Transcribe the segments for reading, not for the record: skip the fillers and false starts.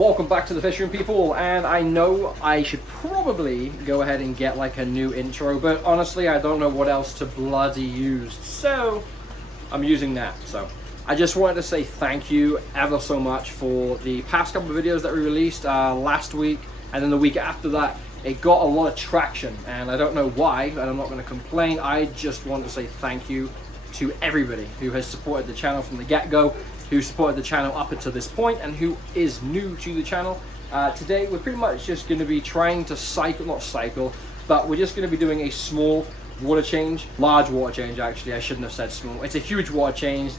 Welcome back to the fish room, people, and I know I should probably go ahead and get like a new intro, but honestly I don't know what else to bloody use, so I'm using that. So I just wanted to say thank you ever so much for the past couple of videos that we released last week and then the week after that. It got a lot of traction and I don't know why, and I'm not going to complain. I just want to say thank you to everybody who has supported the channel from the get-go, who supported the channel up until this point, and who is new to the channel. Today we're pretty much just going to be trying to but we're just going to be doing a small water change, large water change actually, I shouldn't have said small. It's a huge water change.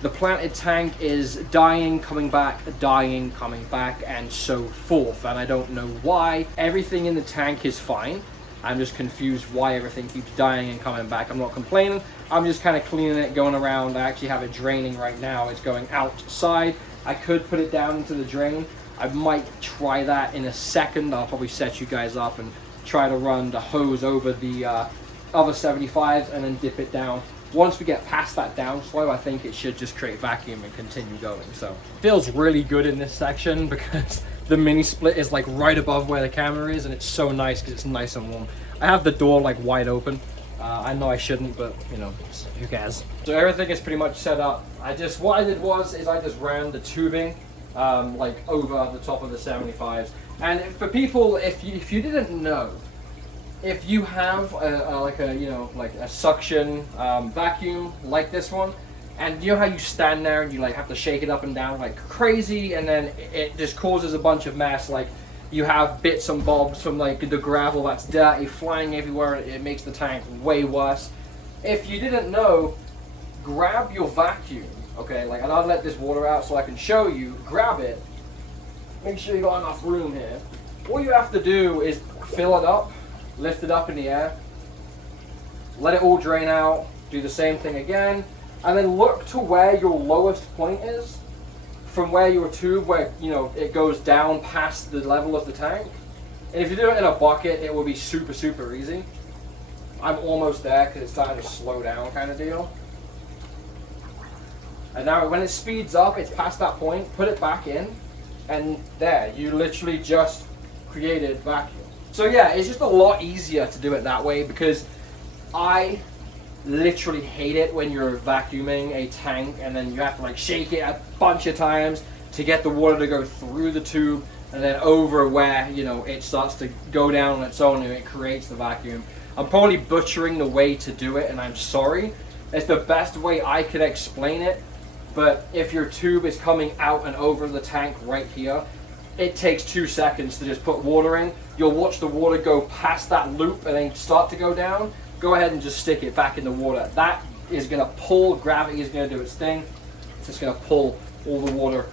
The planted tank is dying, coming back, dying, coming back, and so forth, and I don't know why. Everything in the tank is fine. I'm just confused why everything keeps dying and coming back. I'm not complaining. I'm just kind of cleaning it, going around. I actually have it draining right now. It's going outside. I could put it down into the drain. I might try that in a second. I'll probably set you guys up and try to run the hose over the other 75s and then dip it down. Once we get past that downslope, I think it should just create vacuum and continue going. So it feels really good in this section because the mini split is like right above where the camera is, and it's so nice because it's nice and warm. I have the door like wide open. I know I shouldn't, but you know, who cares? So everything is pretty much set up. What I did was I just ran the tubing like over the top of the 75s. And for people, if you didn't know, if you have a suction vacuum like this one, and you know how you stand there and you like have to shake it up and down like crazy, and then it just causes a bunch of mess. Like you have bits and bobs from like the gravel that's dirty flying everywhere. It makes the tank way worse. If you didn't know, grab your vacuum, okay? Like, and I'll let this water out so I can show you. Grab it. Make sure you got enough room here. All you have to do is fill it up, lift it up in the air, let it all drain out. Do the same thing again. And then look to where your lowest point is from where your tube, where you know it goes down past the level of the tank. And if you do it in a bucket, it will be super easy. I'm almost there because it's starting to slow down kind of deal. And now when it speeds up, it's past that point, put it back in, and there, you literally just created vacuum. So yeah, it's just a lot easier to do it that way because I literally hate it when you're vacuuming a tank and then you have to like shake it a bunch of times to get the water to go through the tube and then over where, you know, it starts to go down on its own and it creates the vacuum. I'm probably butchering the way to do it, and I'm sorry. It's the best way I could explain it, but if your tube is coming out and over the tank right here, it takes 2 seconds to just put water in. You'll watch the water go past that loop and then start to go down. Go ahead and just stick it back in the water. That is going to pull, gravity is going to do its thing. It's just going to pull all the water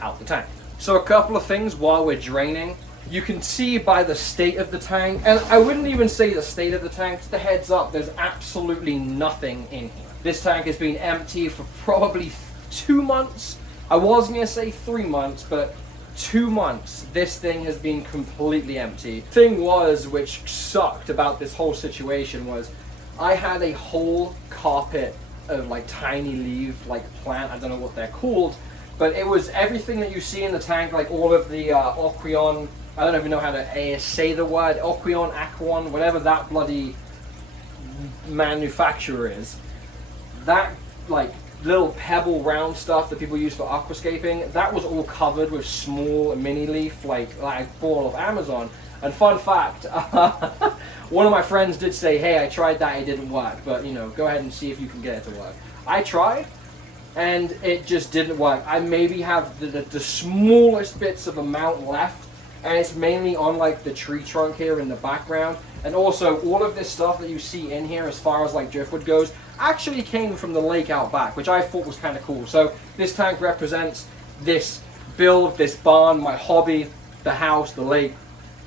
out the tank. So a couple of things while we're draining. You can see by the state of the tank, and I wouldn't even say the state of the tank, just the heads up, there's absolutely nothing in here. This tank has been empty for probably 2 months. I was going to say 3 months, but 2 months, this thing has been completely empty. Thing was, which sucked about this whole situation, was I had a whole carpet of like tiny leaf, like plant, I don't know what they're called, but it was everything that you see in the tank, like all of the aquarium, I don't even know how to say the word, aquarium, whatever that bloody manufacturer is. That like little pebble round stuff that people use for aquascaping, that was all covered with small mini leaf like I bought off Amazon. And fun fact, one of my friends did say, hey, I tried that, it didn't work, but you know, go ahead and see if you can get it to work. I tried and it just didn't work. I maybe have the smallest bits of amount left, and it's mainly on like the tree trunk here in the background. And also all of this stuff that you see in here as far as like driftwood goes actually came from the lake out back, which I thought was kind of cool. So this tank represents this build, this barn, my hobby, the house, the lake.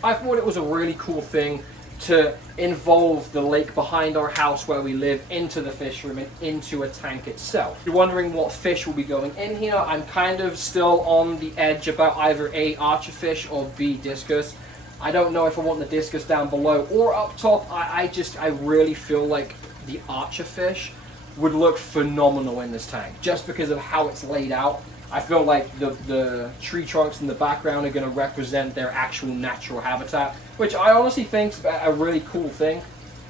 I thought it was a really cool thing to involve the lake behind our house where we live into the fish room and into a tank itself. If you're wondering what fish will be going in here, I'm kind of still on the edge about either A, archerfish, or B, discus. I don't know if I want the discus down below or up top. I really feel like the archerfish would look phenomenal in this tank just because of how it's laid out. I feel like the tree trunks in the background are going to represent their actual natural habitat, which I honestly think is a really cool thing.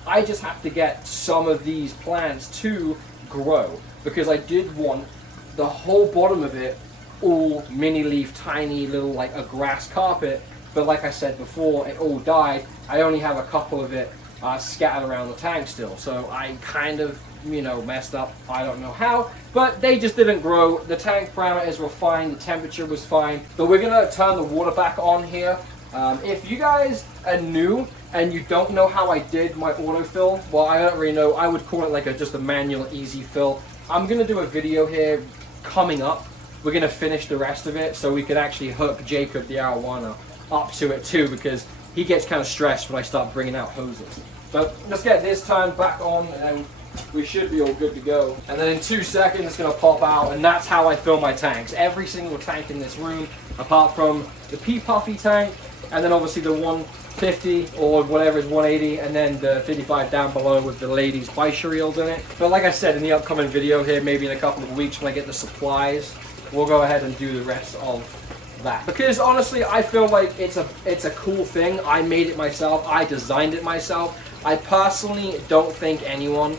I just have to get some of these plants to grow, because I did want the whole bottom of it all mini leaf, tiny little, like a grass carpet, but like I said before, it all died. I only have a couple of it scattered around the tank still, so I kind of, you know, messed up. I don't know how, but they just didn't grow. The tank parameters were fine, the temperature was fine, but we're gonna turn the water back on here. If you guys are new and you don't know how I did my autofill, well, I don't really know. I would call it like just a manual easy fill. I'm gonna do a video here coming up. We're gonna finish the rest of it so we could actually hook Jacob the arowana up to it too, because he gets kind of stressed when I start bringing out hoses. So let's get this turned back on and we should be all good to go. And then in 2 seconds it's gonna pop out, and that's how I fill my tanks. Every single tank in this room, apart from the pea puffy tank, and then obviously the 150 or whatever is 180, and then the 55 down below with the ladies bichir reels in it. But like I said in the upcoming video here, maybe in a couple of weeks when I get the supplies, we'll go ahead and do the rest of that. Because honestly, I feel like it's a cool thing. I made it myself, I designed it myself. I personally don't think anyone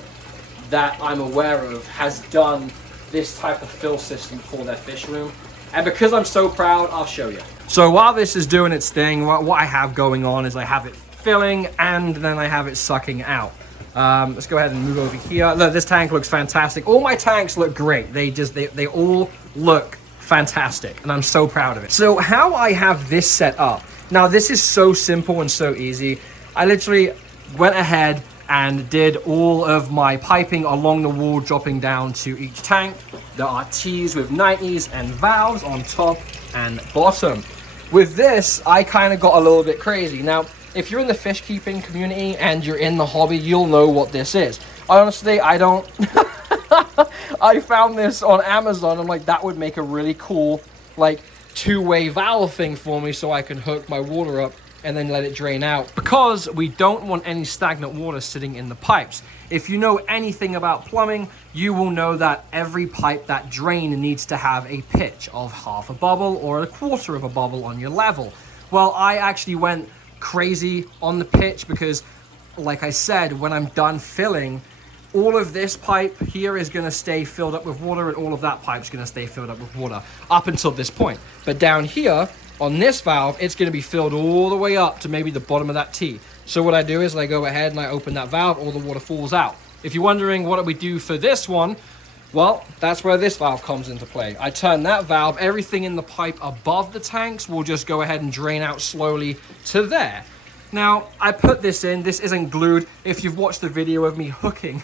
that I'm aware of has done this type of fill system for their fish room. And because I'm so proud, I'll show you. So while this is doing its thing, what I have going on is I have it filling and then I have it sucking out. Let's go ahead and move over here. Look, this tank looks fantastic. All my tanks look great. They all look fantastic, and I'm so proud of it. So how I have this set up, now this is so simple and so easy. I literally went ahead and did all of my piping along the wall, dropping down to each tank. There are T's with 90s and valves on top and bottom. With this, I kind of got a little bit crazy. Now, if you're in the fish keeping community and you're in the hobby, you'll know what this is. Honestly, I don't. I found this on Amazon. I'm like, that would make a really cool, like, two-way valve thing for me so I can hook my water up and then let it drain out, because we don't want any stagnant water sitting in the pipes. If you know anything about plumbing, you will know that every pipe that drains needs to have a pitch of half a bubble or a quarter of a bubble on your level. Well, I actually went crazy on the pitch because, like I said, when I'm done filling, all of this pipe here is going to stay filled up with water, and all of that pipe is going to stay filled up with water up until this point. But down here on this valve, it's going to be filled all the way up to maybe the bottom of that T. So what I do is I go ahead and I open that valve, all the water falls out. If you're wondering what do we do for this one, well, that's where this valve comes into play. I turn that valve, everything in the pipe above the tanks will just go ahead and drain out slowly to there. Now, I put this in, this isn't glued. If you've watched the video of me hooking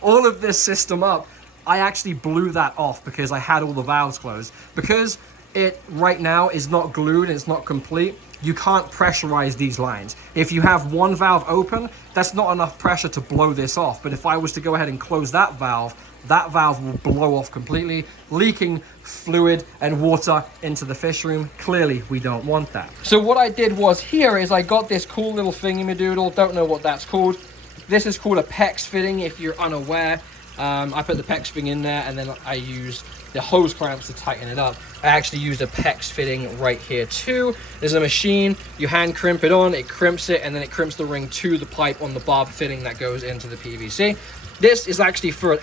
all of this system up, I actually blew that off because I had all the valves closed. Because it right now is not glued and it's not complete, you can't pressurize these lines. If you have one valve open, that's not enough pressure to blow this off. But if I was to go ahead and close that valve will blow off completely, leaking fluid and water into the fish room. Clearly, we don't want that. So what I did was here is I got this cool little thingy-madoodle, don't know what that's called. This is called a PEX fitting if you're unaware. I put the PEX fitting in there, and then I used the hose clamps to tighten it up. I actually used a PEX fitting right here too. There's a machine, you hand crimp it on, it crimps it, and then it crimps the ring to the pipe on the barb fitting that goes into the PVC. This is actually for an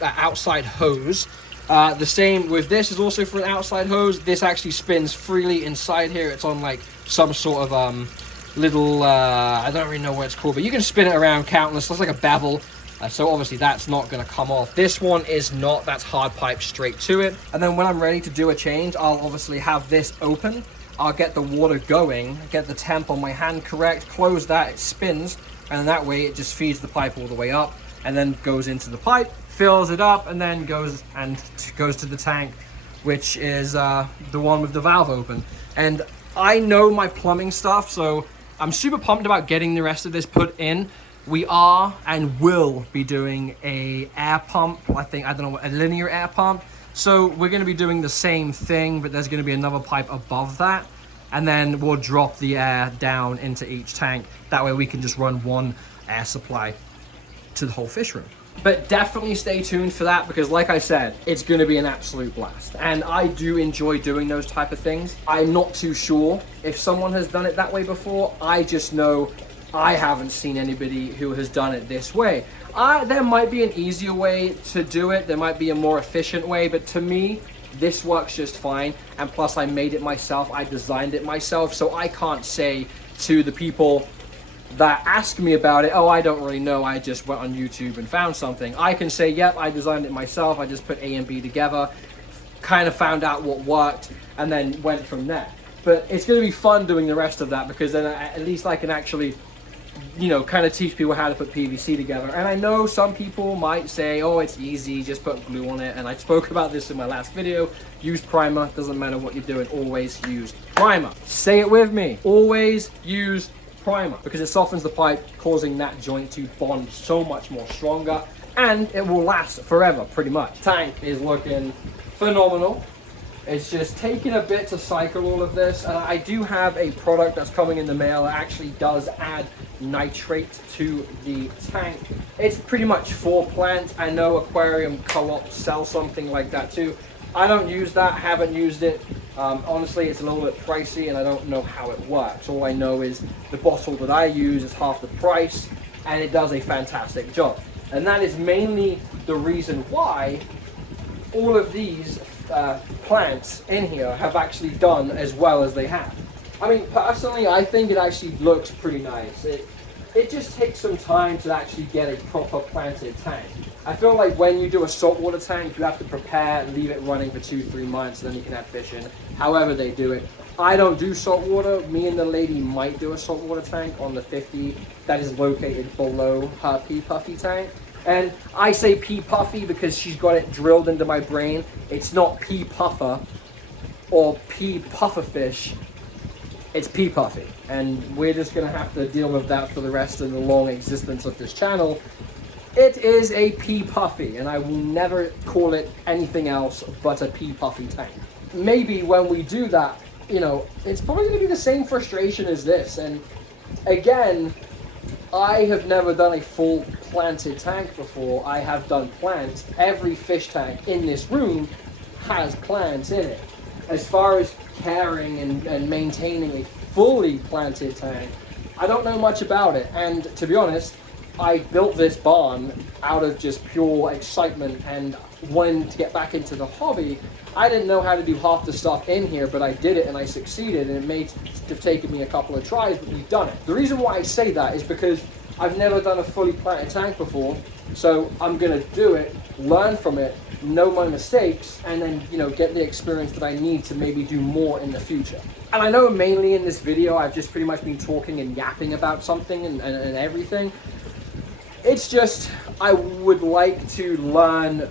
outside hose. The same with this is also for an outside hose. This actually spins freely inside here. It's on like some sort of little, I don't really know what it's called, but you can spin it around countless. It's like a bevel. So obviously that's not going to come off. This one is not. That's hard pipe straight to it. And then when I'm ready to do a change, I'll obviously have this open. I'll get the water going, get the temp on my hand correct, close that, it spins, and that way it just feeds the pipe all the way up and then goes into the pipe, fills it up, and then goes to the tank, which is the one with the valve open. And I know my plumbing stuff, so I'm super pumped about getting the rest of this put in. We are and will be doing a air pump, a linear air pump. So we're going to be doing the same thing, but there's going to be another pipe above that. And then we'll drop the air down into each tank. That way we can just run one air supply to the whole fish room. But definitely stay tuned for that, because like I said, it's going to be an absolute blast. And I do enjoy doing those type of things. I'm not too sure if someone has done it that way before. I just know I haven't seen anybody who has done it this way. There might be an easier way to do it. There might be a more efficient way, but to me, this works just fine. And plus I made it myself. I designed it myself. So I can't say to the people that ask me about it, oh, I don't really know, I just went on YouTube and found something. I can say, yep, I designed it myself. I just put A and B together, kind of found out what worked, and then went from there. But it's going to be fun doing the rest of that, because then at least I can actually, you know, kind of teach people how to put PVC together. And I know some people might say, oh, it's easy, just put glue on it. And I spoke about this in my last video. Use primer. Doesn't matter what you're doing, always use primer. Say it with me. Always use primer, because it softens the pipe, causing that joint to bond so much more stronger, and it will last forever pretty much. Tank is looking phenomenal. It's just taking a bit to cycle all of this. I do have a product that's coming in the mail that actually does add nitrate to the tank. It's pretty much for plants. I know aquarium co-ops sell something like that too. I don't use that, haven't used it. Honestly, it's a little bit pricey and I don't know how it works. All I know is the bottle that I use is half the price and it does a fantastic job. And that is mainly the reason why all of these plants in here have actually done as well as they have. I mean, personally, I think it actually looks pretty nice. It just takes some time to actually get a proper planted tank. I feel like when you do a saltwater tank, you have to prepare and leave it running for 2-3 months, then you can have fish in. However they do it. I don't do saltwater. Me and the lady might do a saltwater tank on the 50 that is located below her pea puffy tank. And I say pea puffy because she's got it drilled into my brain. It's not pea puffer or pea puffer fish. It's pea puffy. And we're just going to have to deal with that for the rest of the long existence of this channel. It is a pea puffy, and I will never call it anything else but a pea puffy tank. Maybe when we do that, you know, it's probably going to be the same frustration as this. And again, I have never done a full planted tank before. I have done plants. Every fish tank in this room has plants in it. As far as caring and maintaining a fully planted tank, I don't know much about it. And to be honest, I built this barn out of just pure excitement and wanting to get back into the hobby. I didn't know how to do half the stuff in here, but I did it and I succeeded, and it may have taken me a couple of tries, but we've done it. The reason why I say that is because I've never done a fully planted tank before, so I'm gonna do it, learn from it, know my mistakes, and then, you know, get the experience that I need to maybe do more in the future. And I know mainly in this video I've just pretty much been talking and yapping about something and everything. It's just, I would like to learn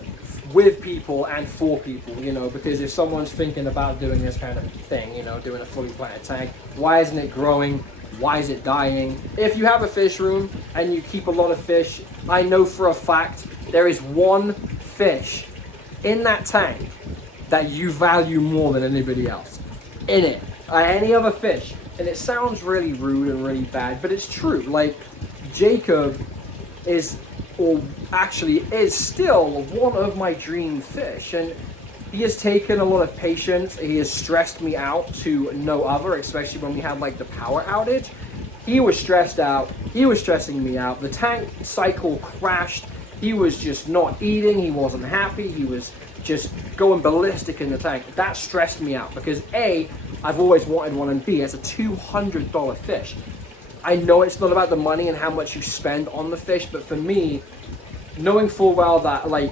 with people and for people, you know, because if someone's thinking about doing this kind of thing, you know, doing a fully planted tank, why isn't it growing? Why is it dying? If you have a fish room and you keep a lot of fish, I know for a fact there is one fish in that tank that you value more than anybody else in it. Any other fish. And it sounds really rude and really bad, but it's true. Like, Jacob is, or actually is still, one of my dream fish, and he has taken a lot of patience. He has stressed me out to no other, especially when we had like the power outage. He was stressed out, he was stressing me out. The tank cycle crashed. He was just not eating, he wasn't happy, he was just going ballistic in the tank. That stressed me out because A, I've always wanted one, and B, it's a $200 fish. I know it's not about the money and how much you spend on the fish, but for me, knowing full well that, like,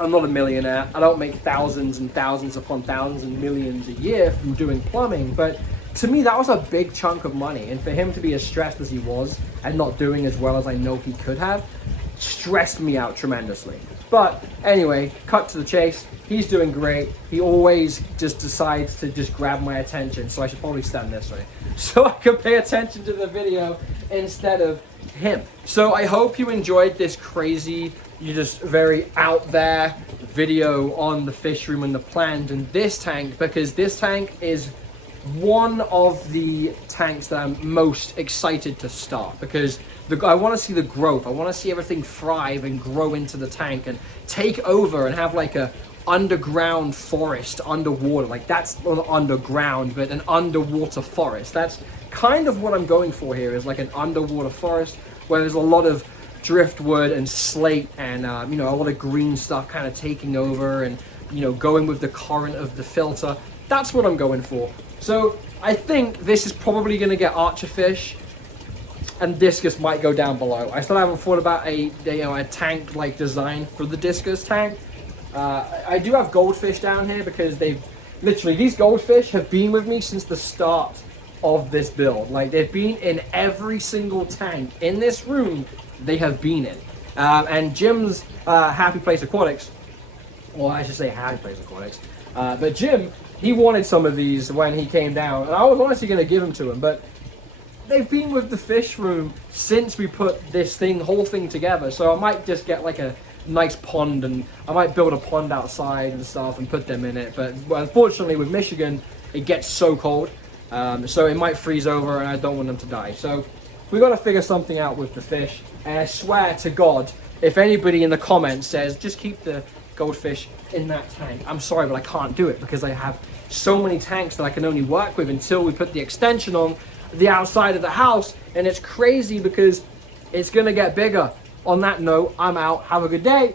I'm not a millionaire, I don't make thousands and thousands upon thousands and millions a year from doing plumbing, but to me that was a big chunk of money, and for him to be as stressed as he was and not doing as well as I know he could have, stressed me out tremendously. But anyway, cut to the chase, he's doing great. He always just decides to just grab my attention, so I should probably stand this way so I can pay attention to the video instead of him. So I hope you enjoyed this crazy, just very out there video on the fish room and the plant and this tank, because this tank is one of the tanks that I'm most excited to start, because I want to see the growth. I want to see everything thrive and grow into the tank and take over and have like a underground forest underwater. Like that's not underground, but an underwater forest. That's kind of what I'm going for here, is like an underwater forest where there's a lot of driftwood and slate and you know, a lot of green stuff kind of taking over and, you know, going with the current of the filter. That's what I'm going for. So I think this is probably going to get archerfish, and discus might go down below. I still haven't thought about a tank like design for the discus tank. I do have goldfish down here because they've literally, these goldfish have been with me since the start of this build. Like they've been in every single tank in this room they have been in. And Jim's Happy Place Aquatics, well, I should say Happy Place Aquatics, but Jim, he wanted some of these when he came down, and I was honestly going to give them to him, but they've been with the fish room since we put this whole thing together. So I might just get like a nice pond, and I might build a pond outside and stuff and put them in it. But unfortunately with Michigan, it gets so cold, so it might freeze over, and I don't want them to die. So we got to figure something out with the fish. And I swear to God, if anybody in the comments says just keep the goldfish in that tank, I'm sorry, but I can't do it because I have so many tanks that I can only work with until we put the extension on the outside of the house, and it's crazy because it's gonna get bigger. On that note, I'm out. Have a good day.